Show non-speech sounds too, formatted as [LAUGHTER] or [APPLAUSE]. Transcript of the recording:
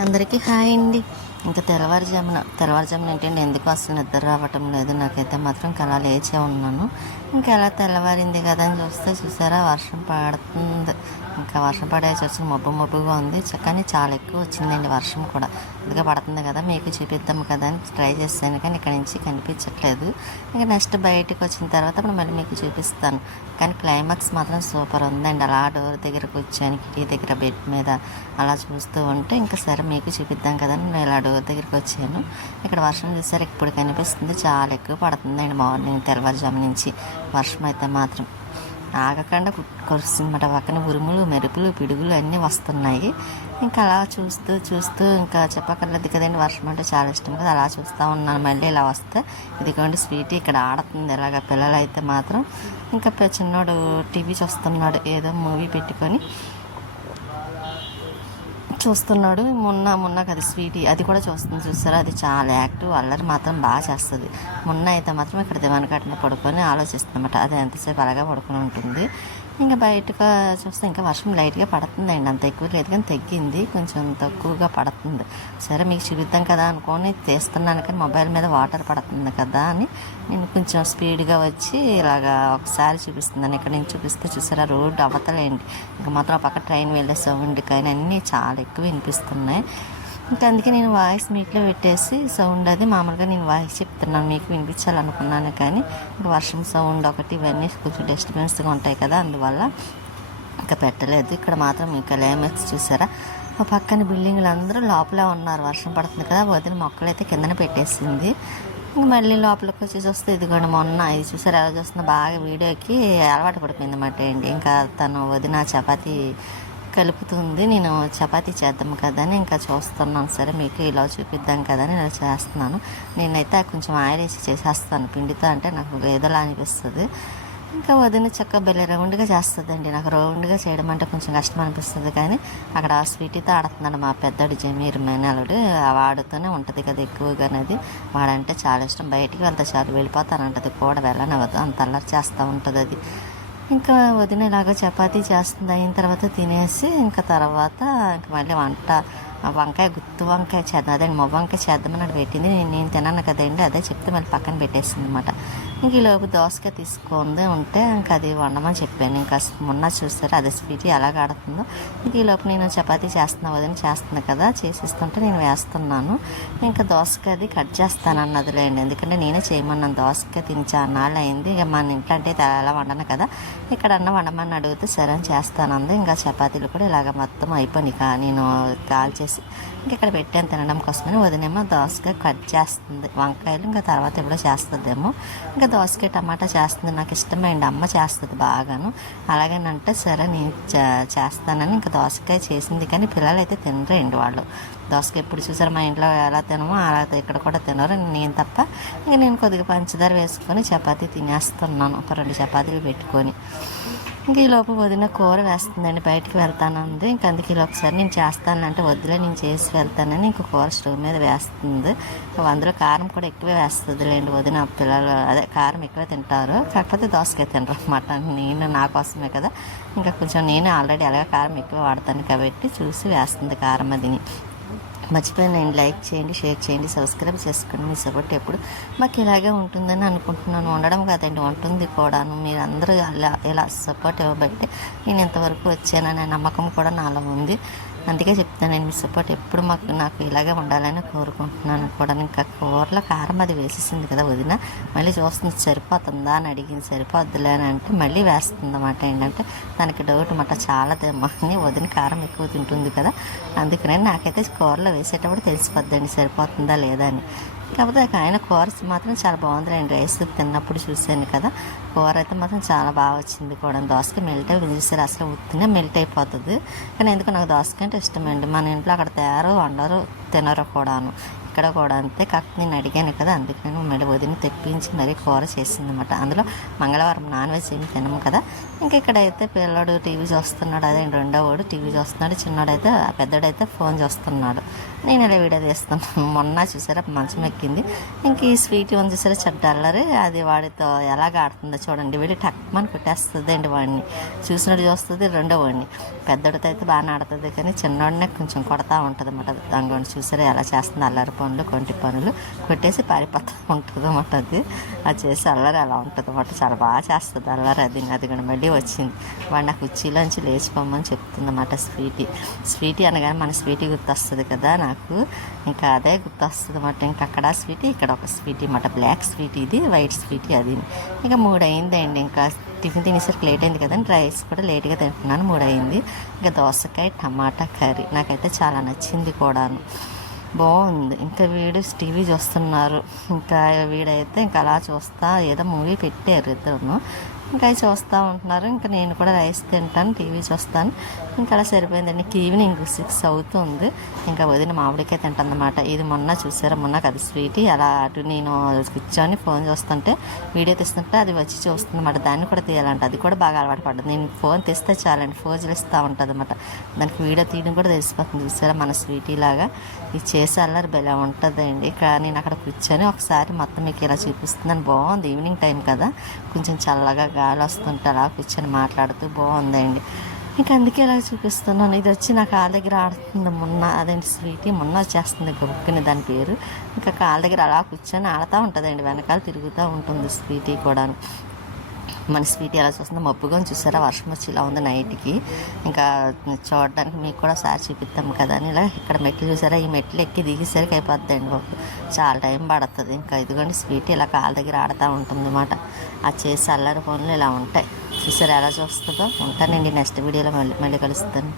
అందరికీ హాయ్ అండి. ఇంకా తెల్లవారుజామున తెల్లవారుజామున ఏంటంటే ఎందుకు అసలు నిద్ర రావటం లేదు? నాకైతే మాత్రం ఇంకా లేచే ఉన్నాను. ఇంకా ఎలా తెల్లవారింది కదా అని చూస్తే చూసారా వర్షం పడుతుంది. ఇంకా వర్షం పడే వచ్చి మబ్బు మబ్బుగా ఉంది. చ- కానీ చాలా ఎక్కువ వచ్చిందండి వర్షం కూడా. అందుకే పడుతుంది కదా మీకు చూపిద్దాం కదా అని ట్రై చేశాను కానీ ఇక్కడ నుంచి కనిపించట్లేదు. ఇంకా నెక్స్ట్ బయటకు వచ్చిన తర్వాత ఇప్పుడు మళ్ళీ మీకు చూపిస్తాను. కానీ క్లైమాక్స్ మాత్రం సూపర్ ఉందండి. అలా డోర్ దగ్గర కూర్చొని కిటికీ దగ్గర బెడ్ మీద అలా చూస్తూ ఉంటే ఇంకా సరే మీకు చూపిద్దాం కదా అని నేను ఇలా డోర్ దగ్గరికి వచ్చాను. ఇక్కడ వర్షం చూసారు ఇప్పుడు కనిపిస్తుంది. చాలా ఎక్కువ పడుతుందండి మార్నింగ్ తెల్లవారుజాము నుంచి. వర్షం అయితే మాత్రం. ఆగకుండా కురుస్తుందన్నమాట పక్కన ఉరుములు మెరుపులు పిడుగులు అన్నీ వస్తున్నాయి. ఇంకా అలా చూస్తూ చూస్తూ ఇంకా చెప్పక్కర్లేదు కదండి. వర్షం అంటే చాలా ఇష్టం కదా. అలా చూస్తూ ఉన్నాను. మళ్ళీ ఇలా వస్తే ఇదిగోండి స్వీట్ ఇక్కడ ఆడుతుంది. ఇలాగ పిల్లలు అయితే మాత్రం ఇంకా చిన్నోడు టీవీ చూస్తున్నాడు. ఏదో మూవీ పెట్టుకొని చూస్తున్నాడు. మొన్న మొన్న కదా స్వీటీ. అది కూడా చూస్తుంది చూస్తారా అది చాలా యాక్టివ్ అల్లరి మాత్రం బాగా చేస్తుంది. మొన్న అయితే మాత్రం ఇక్కడ దివాన్ కట్టిన పడుకొని ఆలోచిస్తుందన్నమాట. అది ఎంతసేపు అలాగా పడుకొని ఉంటుంది. ఇంకా బయటకు చూస్తే ఇంకా వర్షం లైట్గా పడుతుందండి అంత ఎక్కువ లేదు కానీ తగ్గింది. కొంచెం తక్కువగా పడుతుంది. సరే మీకు చూపిద్దాం కదా అనుకొని తీస్తున్నాను కానీ మొబైల్ మీద వాటర్ పడుతుంది కదా అని నేను కొంచెం స్పీడ్గా వచ్చి ఇలాగా ఒకసారి చూపిస్తున్నాను. ఇక్కడ నుంచి చూపిస్తే చూసారా? రోడ్డు అవతలేండి. ఇంకా మాత్రం పక్క ట్రైన్ వెళ్ళే సౌండ్ కానీ అన్నీ చాలా ఎక్కువ వినిపిస్తున్నాయి. ఇంకా అందుకే నేను వాయిస్ మీట్లో పెట్టేసి సౌండ్ అది మామూలుగా నేను వాయిస్ చెప్తున్నాను మీకు వినిపించాలనుకున్నాను కానీ ఇంకా వర్షం సౌండ్ ఒకటి ఇవన్నీ కొంచెం డిస్టర్బెన్స్గా ఉంటాయి కదా అందువల్ల ఇంకా పెట్టలేదు. ఇక్కడ మాత్రం ఇంకా లేమెక్స్ చూసారా? ఆ పక్కన బిల్డింగ్లు అందరూ లోపలే ఉన్నారు వర్షం పడుతుంది కదా వదిన మొక్కలు అయితే కిందన పెట్టేసింది. ఇంకా మళ్ళీ లోపలికి వచ్చి చూస్తే ఇదిగోండి మొన్న ఇది చూసారు ఎలా చూస్తున్నా బాగా వీడియోకి అలవాటు పడిపోయింది అన్నమాట అండి ఇంకా తను వదిన చపాతీ కలుపుతుంది. నేను చపాతీ చేద్దాం కదా అని ఇంకా చూస్తున్నాను. సరే మీకు ఇలా చూపిద్దాం కదా అని ఇలా చేస్తున్నాను. నేనైతే కొంచెం ఆయిల్ వేసి చేసేస్తాను. పిండితో అంటే నాకు ఏదోలా అనిపిస్తుంది. ఇంకా వదిన చక్క బెల్ల రౌండ్గా చేస్తుందండి. నాకు రౌండ్గా చేయడం అంటే కొంచెం కష్టం అనిపిస్తుంది కానీ అక్కడ ఆ స్వీట్తో ఆడుతున్నాడు మా పెద్దడు జమీర్ మేనలుడు ఆ వాడుతూనే ఉంటుంది కదా ఎక్కువగా అనేది. వాడంటే చాలా ఇష్టం. బయటికి వెళ్తే చాలు వెళ్ళిపోతానంటది. కూడా వెళ్ళనవద్దు అంత అల్లరి చేస్తూ ఉంటుంది అది. ఇంకా వదిన ఇలాగ చపాతీ చేస్తుంది అయిన తర్వాత తినేసి ఇంకా తర్వాత ఇంకా మళ్ళీ వంట వంకాయ గుత్తి వంకాయ చేద్దాం అదే మొవ్వ వంకాయ చేద్దామని అక్కడ పెట్టింది. నేను నేను తిన్నాను కదండి అదే చెప్తే మళ్ళీ పక్కన పెట్టేసింది అనమాట ఇంక ఈలోపు దోసకాయ తీసుకుంది ఉంటే ఇంక అది వండమని చెప్పాను. ఇంకా మొన్న చూస్తారు అదే స్వీట్ ఎలా ఆడుతుందో. ఇంక ఈ లోపు నేను చపాతీ చేస్తున్నా వదిన చేస్తుంది కదా చేసిస్తుంటే నేను వేస్తున్నాను. ఇంకా దోసకాయ అది కట్ చేస్తాను అన్నదిలేండి ఎందుకంటే నేనే చేయమన్నాను దోసకాయ తిని అన్నాళ్ళు అయింది ఇక మన ఇంట్లో అంటే ఎలా వండను కదా. ఇక్కడ అన్న వండమని అడిగితే సరే అని చేస్తానంది. ఇంకా చపాతీలు కూడా ఇలాగ మొత్తం అయిపోయినాయి. ఇక నేను కాల్ చేసి ఇంక ఇక్కడ పెట్టాను తినడం కోసమని వదినేమో దోసకాయ కట్ చేస్తుంది. వంకాయలు ఇంకా తర్వాత ఎప్పుడో చేస్తుందేమో. ఇంకా దోసకాయ టమాటా చేస్తుంది. నాకు ఇష్టమైంది. అమ్మ చేస్తుంది బాగాను. అలాగేనంటే సరే నేను చే- చేస్తానని ఇంకా దోసకాయ చేసింది. కానీ పిల్లలు అయితే తినరండి వాళ్ళు. దోసకాయ ఎప్పుడు చూసారు? మా ఇంట్లో ఎలా తినమో అలా ఇక్కడ కూడా తినరు. నేను తప్ప ఇంకా నేను కొద్దిగా పంచదార వేసుకొని చపాతీ తినేస్తున్నాను. ఒక రెండు చపాతీలు పెట్టుకొని. ఇంక ఈలోపు వదిన కూర వేస్తుందండి బయటికి వెళ్తానంది. ఇంక అందుకే ఇలా ఒకసారి నేను చేస్తానంటే వద్దులే నేను చేసి వెళ్తానని ఇంక కూర స్టవ్ మీద వేస్తుంది. అందులో కారం కూడా ఎక్కువే వేస్తుంది లేండి వదిన పిల్లలు అదే కారం ఎక్కువ తింటారు. కాకపోతే దోసకాయ తినరు అనమాట నేను నా కోసమే కదా. ఇంకా కొంచెం నేను ఆల్రెడీ అలాగే కారం ఎక్కువ వాడతాను కాబట్టి చూసి వేస్తుంది కారం అదిని మర్చిపోయాను లైక్ చేయండి షేర్ చేయండి సబ్స్క్రైబ్ చేసుకోండి. మీ సపోర్ట్ ఎప్పుడు మాకు ఇలాగే ఉంటుందని అనుకుంటున్నాను. ఉండడం కాదండి ఉంటుంది కూడాను. మీరు అందరూ అలా ఇలా సపోర్ట్ ఇవ్వబట్టి నేను ఇంతవరకు వచ్చాననే నమ్మకం కూడా నాలో ఉంది. అందుకే చెప్తానండి మీ సపోర్ట్ ఎప్పుడు మాకు నాకు ఇలాగే ఉండాలని కోరుకుంటున్నాను కూడా. ఇంకా కూరలో కారం అది వేసేసింది కదా వదిన మళ్ళీ చూస్తుంది సరిపోతుందా అని అడిగింది. సరిపోద్దులే అని అంటే మళ్ళీ వేస్తుంది అన్నమాట ఏంటంటే దానికి డౌట్ అన్నమాట చాలా తెమ్మని వదిన కారం ఎక్కువ తింటుంది కదా. అందుకనే నాకైతే కూరలో వేసేటప్పుడు తెలిసిపోద్దండి సరిపోతుందా లేదా అని. కాకపోతే ఆయన కూర మాత్రం చాలా బాగుంది రైస్ తిన్నప్పుడు చూశాను కదా. కూర అయితే మాత్రం చాలా బాగా వచ్చింది కూడా. దోసకాయ మెల్ట్ అయి చూసారు అసలు ఉత్తినే మెల్ట్ అయిపోతుంది. కానీ ఎందుకు నాకు దోసకాయ అంటే ఇష్టమండి. మన ఇంట్లో అక్కడ తయారు వండరు తినరు కూడాను. ఇక్కడ కూడా అంతే కాకపోతే నేను అడిగాను కదా అందుకని మెడ వదిన తెప్పించి మరీ కూర చేసిందనమాట అందులో మంగళవారం నాన్ వెజ్ ఏమి తినము కదా ఇంకా ఇక్కడైతే పిల్లడు టీవీ చూస్తున్నాడు అదే రెండో వాడు టీవీ చూస్తున్నాడు చిన్నోడైతే పెద్దోడైతే ఫోన్ చూస్తున్నాడు. నేను ఇలా వీడియో తీస్తాను [LAUGHS] మొన్న చూసారా మంచం ఎక్కింది. ఇంక ఈ స్వీట్ ఉంది చూసారా చెడ్డల్లరి అది వాడితో ఎలాగ ఆడుతుందో చూడండి. వీడి టక్మని కొట్టేస్తుంది అండి వాడిని. చూసినట్టు చూస్తుంది రెండో వాడిని పెద్దోడితో అయితే బాగానే ఆడుతుంది కానీ చిన్నోడినే కొంచెం కొడతా ఉంటుంది అన్నమాట దాని చూసారా ఎలా చేస్తుంది అల్లరిపో పనులు కొంటి పనులు కొట్టేసి పారిపోతూ ఉంటుంది అన్నమాట అది. అది చేసి అల్లరి అలా ఉంటుంది అన్నమాట చాలా బాగా చేస్తుంది అల్లరి అది. అది కూడా మళ్ళీ వచ్చింది. వాడు నాకు కుర్చీలోంచి లేచిపోమని చెప్తుంది అన్నమాట స్వీటీ. స్వీటీ అనగానే మన స్వీటీ గుర్తొస్తుంది కదా నాకు. ఇంకా అదే గుర్తొస్తుంది అన్నమాట. ఇంకా అక్కడ స్వీటీ ఇక్కడ ఒక స్వీటీ అన్నమాట. బ్లాక్ స్వీట్ ఇది వైట్ స్వీటీ అది. ఇంకా మూడు అయిందండి ఇంకా టిఫిన్ తినేసరికి లేట్ అయింది కదండి. రైస్ కూడా లేట్గా తింటున్నాను. మూడు అయింది ఇంకా దోసకాయ టమాటా కర్రీ. నాకైతే చాలా నచ్చింది కూడాను. బాగుంది. ఇంకా వీడు టీవీ చూస్తున్నారు. ఇంకా వీడైతే ఇంకా అలా చూస్తా. ఏదో మూవీ పెట్టారు ఇద్దరును. ఇంకా అవి చూస్తూ ఉంటున్నారు. ఇంకా నేను కూడా రైస్ తింటాను టీవీ చూస్తాను. ఇంకా అలా సరిపోయిందండి ఇంక ఈవినింగ్ సిక్స్ అవుతుంది. ఇంకా వదిన మామిడికాయ తింటుందన్నమాట. ఇది మొన్న చూసారా? మొన్న కదా స్వీట్. అలా అటు నేను కూర్చొని ఫోన్ చూస్తుంటే వీడియో తీస్తుంటే అది వచ్చి చూస్తుందన్నమాట. దాన్ని కూడా తీయాలంట. అది కూడా బాగా అలవాటు పడ్డది నేను ఫోన్ తెస్తే చాలండి. ఫోజులు ఇస్తూ ఉంటుంది అనమాట దానికి వీడియో తీయడం కూడా తెలిసిపోతుంది. చూసారా? మన స్వీటీ లాగా. ఇది చేసే అల్లరి భలే ఉంటుందండి. ఇక నేను అక్కడ కూర్చొని ఒకసారి మొత్తం మీకు ఇలా చూపిస్తుందని బాగుంది. ఈవినింగ్ టైం కదా. కొంచెం చల్లగా గాలి వస్తుంటే అలా కూర్చొని మాట్లాడుతూ బాగుందండి ఇంకా అందుకే ఇలా చూపిస్తున్నాను. ఇది వచ్చి నా కాళ్ళ దగ్గర ఆడుతుంది మొన్న అదేంటి స్వీటీ మొన్న వచ్చేస్తుంది గొప్పని దాని పేరు. ఇంకా కాళ్ళ దగ్గర అలా కూర్చొని ఆడుతూ ఉంటుందండి. వెనకాల తిరుగుతూ ఉంటుంది స్వీటీ కూడా మన స్వీట్ ఎలా చూస్తుందో మబ్బుగా చూసారా? వర్షం వచ్చి ఇలా ఉంది నైట్కి ఇంకా చూడడానికి మీకు కూడా సార్ చూపిస్తాం కదా అని ఇలా ఇక్కడ మెట్లు చూసారా? ఈ మెట్లు ఎక్కి దిగేసరికి అయిపోద్దండి బాబు. చాలా టైం పడుతుంది. ఇంకా ఇదిగోండి స్వీట్ ఇలా కాళ్ళ దగ్గర ఆడుతూ ఉంటుంది అన్నమాట ఆ చేసి అల్లరి పనులు ఇలా ఉంటాయి. చూసారా ఎలా చూస్తుందో? ఉంటానండి. నెక్స్ట్ వీడియోలో మళ్ళీ మళ్ళీ కలుస్తాను.